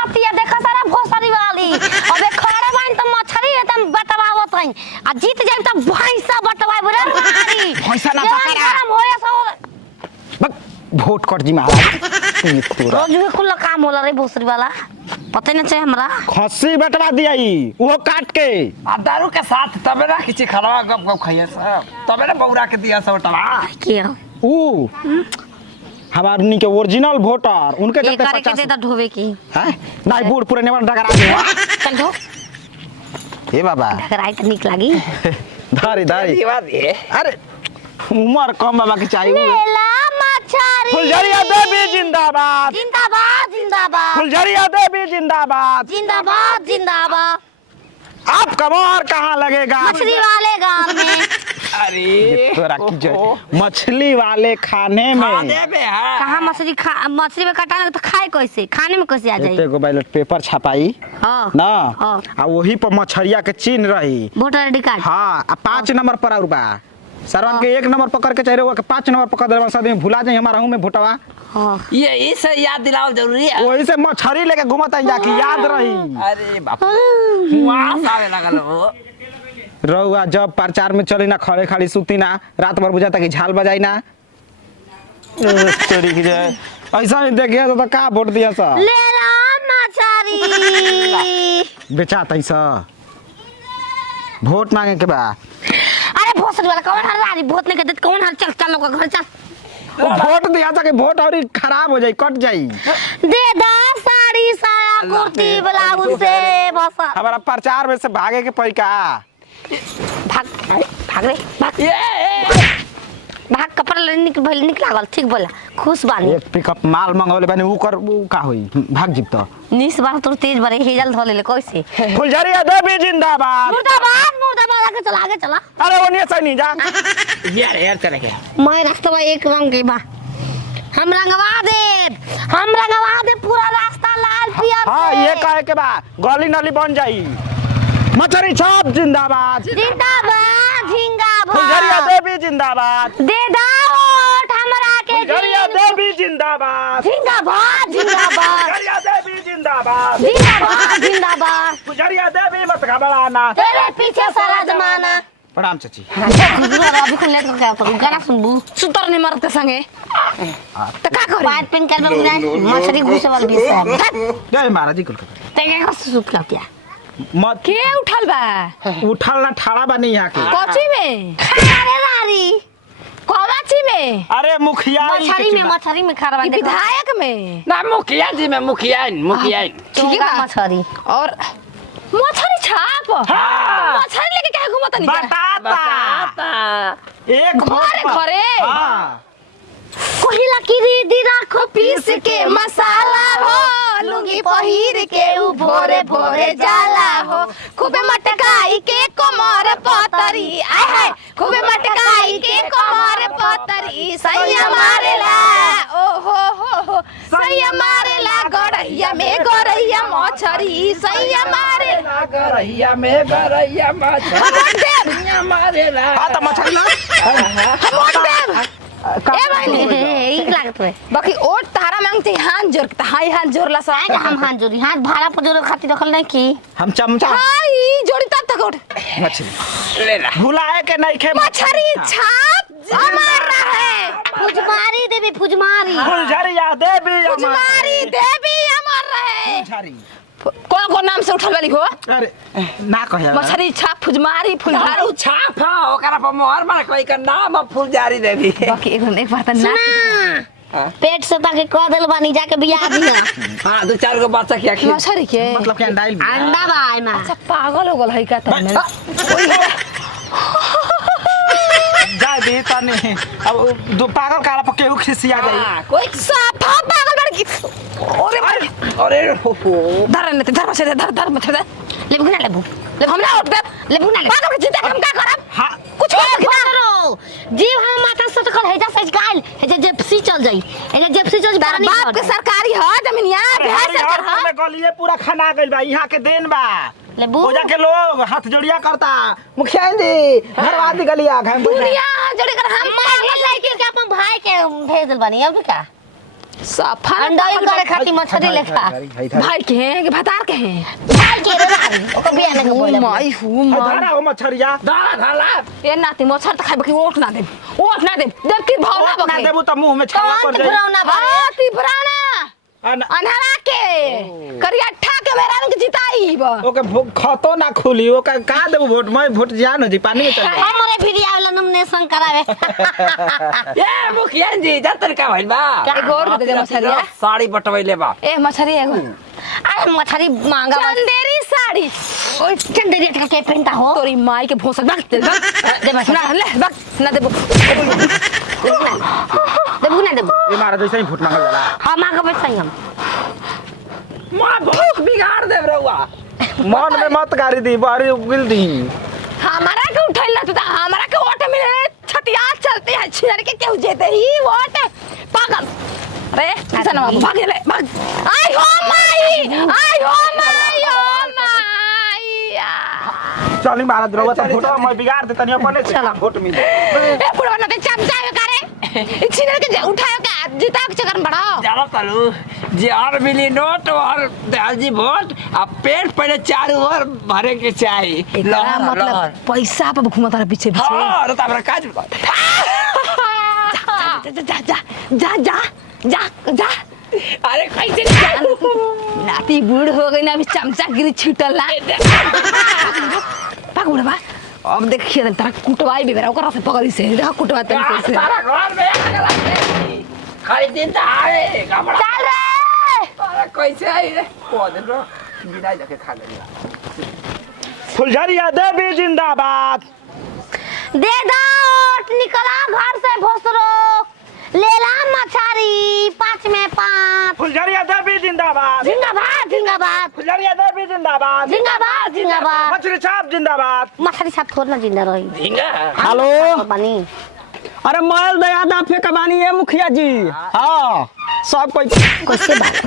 लड़ती देखा सारा भोसरी वाली अबे खड़े बाइन तो मछली है तुम बटवावत हई आ जीत जाई तो भैंसा बटवाई बरे मारी भैंसा ना पकड़ा होया सो बक वोट कर जी महाराज रोज में कुल काम होला रे भोसरी वाला पता नहीं चले हमरा खस्सी बटवा दिया वो काट के आ दारू के साथ तबे ना किछि खड़वा गप गप खाइए सब तबे ना बौरा के दिया सब टवा किया ऊ हमार उन्हीं के ओरिजिनल वोटर उनके एक करे के देता ढोवे की हैं नहीं बूढ़ पूरे नेवर डगरा दे चल ढो ए बाबा डगराई त निक लागी धारी धारी ये बात ये अरे उम्र कम बाबा के चाहिए लेला मछरी फुलझरिया देवी जिंदाबाद जिंदाबाद जिंदाबाद फुलझरिया देवी जिंदाबाद जिंदाबाद जिंदाबाद आप कमर कहाँ लगेगा मछली वाले गांव में अरे तोरा की जो मछली वाले खाने में खाने में है कहाँ मछली में काटा तो खाए कैसे खाने में कैसे आ जाए एते गो बैलेट पेपर छपाई हां ना हाँ। आ वही पर मछरिया के चिन्ह रही वोटर आईडी कार्ड हाँ आ 5 नंबर पर और बा सरवन के 1 नंबर पकड़ के चाहिए के 5 नंबर पकड़ देवा साथ में भुला जाए हमारा हूं में वोटवा हां ये इसे याद दिलाओ जरूरी है वही से मछली लेके घुमत आई जाके याद रही अरे बाप वहां आवे लगल हो रहुआ जब प्रचार में चली ना खड़े खाली सुती ना रात भर बुझाता कि झाल बजाई ना स्टोरी की जाए ऐसा ही देखिए तो का वोट दिया सा ले राम मछली बेचा तैसा वोट मांगे के बा अरे भोसड़ी वाला कौन हर रानी भूत नहीं कहते कौन हर चल चल लोग घर चल वो वोट दिया था कि वोट और खराब हो जाए कट जाई दे दा साड़ी साया कुर्ती ब्लाउज से बस हमारा प्रचार में से भागे के पड़ी का भाग भाग रे भाग भाग कपड़ा ले निक लागल ठीक बोला खुश बानी एक पिकअप माल मंगवले बानी ऊ कर ऊ का होई भाग जिब तो निस बार तो तेज बरे हेजल धोले ले कैसे फुलझरिया देवी जिंदाबाद मुर्दाबाद आगे चला अरे वो नहीं सही नहीं जा यार चले के मैं रास्ता में एक रंग के बा हम रंगवा दे पूरा रास्ता लाल पियर हां ये कहे के बा गली नाली बन जाई मछरी छाप जिंदाबाद जिंदाबाद झिंगाबाद फुलझरिया देवी जिंदाबाद दे दाओ वोट हमरा के फुलझरिया देवी जिंदाबाद जिंदाबाद जिंदाबाद फुलझरिया देवी जिंदाबाद जिंदाबाद जिंदाबाद फुलझरिया देवी मत घबराना तेरे पीछे सारा जमाना प्रणाम चाची अभी खुद लेट क्या करूं गाना सुनबू सुतर नहीं मरते संगे तो का करी पाइप पेन कर दो मछली घुसे वाली भी सब जय महाराज जी कुल तेरे को सुत क्या मत के उठल बा उठल ना ठाड़ा बा नहीं यहाँ के कोची में अरे रारी कोलाची में अरे मुखिया मछली में खा रहा ई विधायक में ना मुखिया जी में मुखिया ठीक है मछली और मछली छाप हाँ। मछली लेके क्या घूमता नहीं बताता एक घरे घरे हाँ कोहिला की रीदी राखो पीस के मसाला हो लुंगी पहिर के उ भोरे भोरे जाला हो खूबे मटकाई के कमर पतरी आय हाय खूबे मटकाई के कमर पतरी सैया मारेला ओ हो सैया मारेला गड़ैया मछरी सैया मारेला गरैया में गरैया मछली मारेला हाँ तो मछली ना ए भाई एक लागत है बाकी ओट तारा मांगते हाथ जोर के हाथ जोरला सा आज हम हाथ जोड़ी हाथ भाड़ा पर जोड़े खातिर रखल नहीं की हम चमचा हाय जोड़ी तब तक ओट मछली ले ला भुलाए के नहीं खे मछली छाप हमार रहे फुजमारी देवी फुजमारी फुलझरिया देवी फुजमारी देवी हमार रहे फुलझरी कौन नाम से उठल वाली हो अरे ना कहे मछली छाप फुजमारी फुलझारू दारू छाप हाँ ओकरा पर मोहर मार कोई का नाम अब फुलझारी देवी बाकी एक बात ना पेट से ताके कह देल बानी जाके बियाह दिया हाँ 2-4 गो बच्चा क्या खिला मछली के मतलब क्या डाइल अंडा बाय में अच्छा पागल हो गल है का तने जा दे तने अब दो पागल काला पके उ खिसिया जाई कोई साफा पागल बड़ की अरे हो धर ने धर मछली धर मछली लेबू ना लेबू ले हमरा उठ दे लेबू ना पागल के जीते हम का करब हां कुछ हो करो जीव हम माथा से तो कल हेजा सज गाल हेजा जेपसी चल जाई हेजा जेपसी चल तार बाप के सरकारी ह जमीनिया बिहार सरकार ह में गलिए पूरा खाना गइल बा यहां के देन बा लेबू हो जाके लोग हाथ जोड़िया करता मुखिया जी घरवा दी गलिया घर दुनिया जोड़े कर हम पागल लड़की के अपन भाई के भेज दिल बानी अब का सफा अंडाई करे खाती मछली लेखा भाई के हैं कि भतार के हैं भाई के रे भाई ओकर बिया में के बोले माई हूं माई धारा हो मछरिया धाला ए नाती मछर त खाइब कि ओठ ना दे देव की भावना ना बके देबू त मुंह में छाला कौन पड़ तो जाई भरौना बा हाथी भराना अन- अन्हरा के करिया ठा के मेरा के जिताईब ओके खतो ना खुली ओके का देबू वोट मैं वोट जान हो जी पानी में चल जाई। हमरे भिडिया वाला नॉमिनेशन करावे ए मुखिया जी जतर का भइल बा एगो और दे दे मछरिया साड़ी बटवैले बा ए मछरी एगो अरे मछली मांगा बा चंदेरी साड़ी ओए चंदेरी के पेंटा हो तोरी माई के भोसक बाक दे दे बस ना ले बाक ना देबो देबू ना देबू ये मारा जैसे ही वोट मांगल जाला हां मांगा बस सही हम मां बहुत बिगाड़ देब रहुआ मन में मत गाड़ी दी बारी उगिल दी हमारा के उठैल ना तो हमारा के वोट मिले छतिया चलते है छिर के केहू जेते ही वोट पागल अरे किसान बाबू भाग ले भाग आई हो माई ओ माई चली मारा द्रवा त वोट मैं बिगाड़ दे तनी अपने से वोट मिल ए पुरवा ना चमचा करे छिर के उठायो के जीता के चक्कर बढ़ाओ जानो तलू जे और मिली नोट और दाजी वोट आ पेट पहले चारों ओर भरे के चाहिए एकरा मतलब पैसा पे घुमता रहा पीछे पीछे हां तो हमरा काज जा जा जा जा अरे कैसे नाती बूढ़ हो गई ना अभी चमचा गिरी छिटल ना पाक बुढ़वा अब देखिए तेरा कुटवाई भी मेरा ओकरा से पकड़ी से देखा कुटवा तन कैसे सारा घर में आग लगे खाली दिन तो आए कपड़ा चल रे अरे कैसे आई रे को दिन रो बिना जाके खा ले फुलझरिया देवी जिंदाबाद दे दो निकला घर से भोसरो लेला मछरी 5 में 5 फुलझरिया देवी जिंदाबाद जिंदाबाद जिंदाबाद फुलझरिया देवी जिंदाबाद जिंदाबाद जिंदाबाद मछली छाप जिंदाबाद मछली साथ थोड़ा जिंदा रही झींगा हेलो बनी अरे मैल दया दा फेंकबानी है मुखिया जी हां सब कोई कैसे बात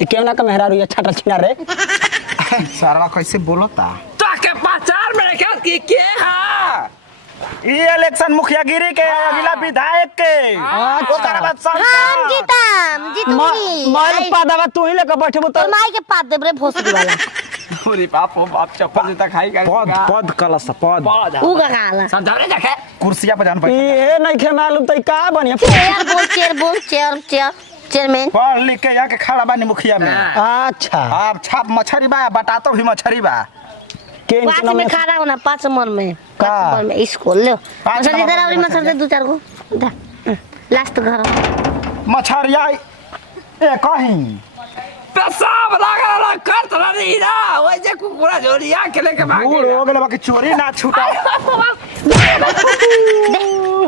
ये केवना का मेहरा रुइया छाटा छिना रे सारा कैसे बोलता तो के पहचान में क्या के हां ये इलेक्शन मुखियागिरी के अगला विधायक के ओकरा बाद हम जीतूंगी मैल पादावा तू ही लेके बैठबू तो माई के पाद देबरे भोसड़ी वाला पूरी बाप हो बाप चप्पल जूता खाई कर पद पद कलस पद ऊ गाला समझावे जाके कुर्सिया पे जान ये नहीं खे मालूम तई का बनिया चेयर चेयरमैन पढ़ लिख के जाके खड़ा बानी मुखिया में अच्छा अब छाप मछरी बा बतातो भी मछरी बा के 5 में खड़ा होना 5 मन में का? 5 मन में इसको ले पाँच मछली नंबर दरा में मछली दे 2-4 गो लास्ट घर मछरिया ए कहीं पेशाब लगा करत रही ना ओए जे कुकुरा जोरिया के लेके भाग बूढ़ हो गेल बाकी चोरी ना छूटा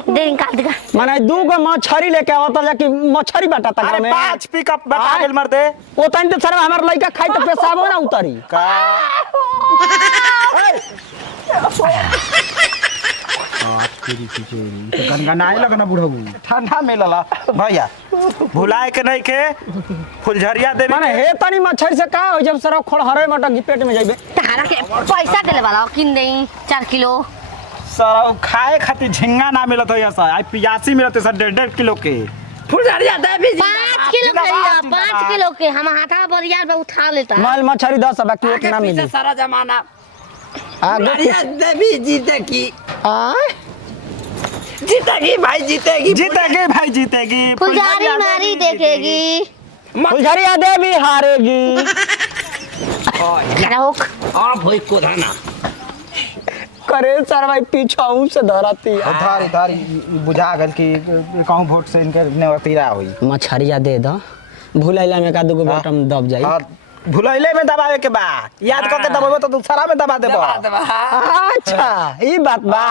दे निकाल देगा माने 2 गो मछरी लेके आवत जाके मछरी बाटाता अरे में 5 पिकअप बता गेल मर दे ओ तन तो सर हमर लइका खाई तो पेशाबो ना उतरी का गनगनाए लगना बुढ़ऊ ठंडा मिलला भैया भुलाए के नहीं के फुलझरिया देवी माने हे तनी मछरी से का हो जब सर खड़हरे मटक पेट में जाइबे तारा के पैसा देले वाला किन देई 4 किलो सर खाए खातिर झिंगा ना मिलत हो ऐसा आई पियासी मिलत है सर 1.5 किलो के फुलझरिया देवी 5 किलो भैया 5 किलो के हम हाथा बरियार पे उठा लेता माल मछरी 10 बाकी एक ना मिली सारा जमाना आगे फुलझरिया देवी जीतेगी आ जीतेगी भाई जीतेगी जीतेगी भाई जीतेगी फुलझारी मारी देखेगी फुलझरिया देवी हारेगी खड़ा होक आप होई कोधाना करे सर भाई पीछाऊ से धरती धारी धारी बुझा गल कि कहूं वोट से इनके नेवतीरा हुई मछरिया दे दो भुलैला में का दुगो बटन दब जाई और भुलैले में दबावे के बा याद करके दबावे तो दूसरा में दबा देबो अच्छा ई बात बा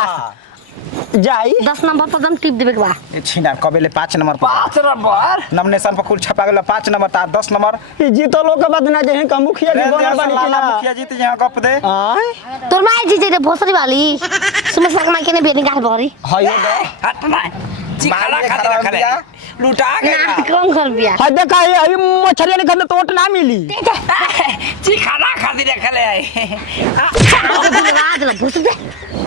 जाई 10 नंबर पर दम टिप देबे के बा ये छीना कबेले 5 नंबर पर 5 नंबर नॉमिनेशन पर कुल छपा गेल 5 नंबर ता 10 नंबर ई जीतो लोग के बाद ना जे का मुखिया जी बना बनी कि ना मुखिया जीत यहां गप दे आय तोर माई जी जे भोसरी वाली सुमेश लाग माई के ने बेनी गाल भरी हायो दे हटना चिखाना खातिर रखले लुटा के ना कौन कर बिया हाय देखा ये मछरिया निकल तो ओट ना मिली चिखाना खातिर रखले आज ल भुस दे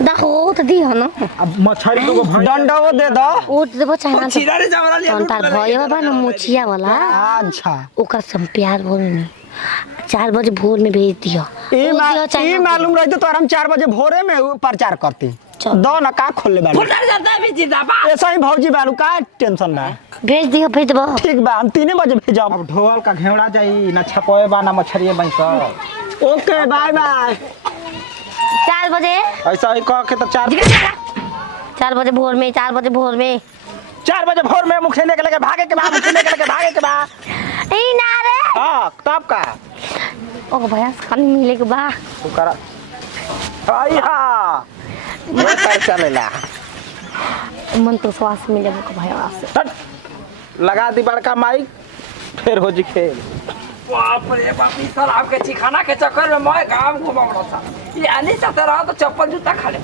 दहो त दी हन अब मछरी तो डंडो दे दो ओट देबो चाहना चिरा रे जमरा लिया तार भयो बा न मुछिया वाला अच्छा ओकर सम प्यार बोलनी 4 बजे भोर में भेज दियो ये मालूम रहते तो हम 4 बजे भोरे में प्रचार करती दो ना का खोलले बालू फुटर जाता भी जिंदाबाद ऐसा ही भौजी बालू का टेंशन ना भेज दियो भेज दबो ठीक बा हम 3 बजे भेजब अब ढोल का घेवड़ा जाई ना छपोए बा ना मछरिए बंस ओके बाय बाय 4 बजे ऐसा ही कह के तो 4 बजे भोर में 4 बजे भोर में 4 बजे भोर में मुखे निकल के भागे के बा मुखे निकल के भागे के बा ई ना रे हां तब का ओ भैया खान मिले के बा ओकरा आई हा ये कर चलेला मन तो श्वास मिले को भैया से लगा दी बड़का माइक फिर हो जी खेल बाप रे बाप ई साल आपके चिखाना के चक्कर में मैं गांव घुमावला था ये आनी चाहता रहा तो चप्पल जूता खा ले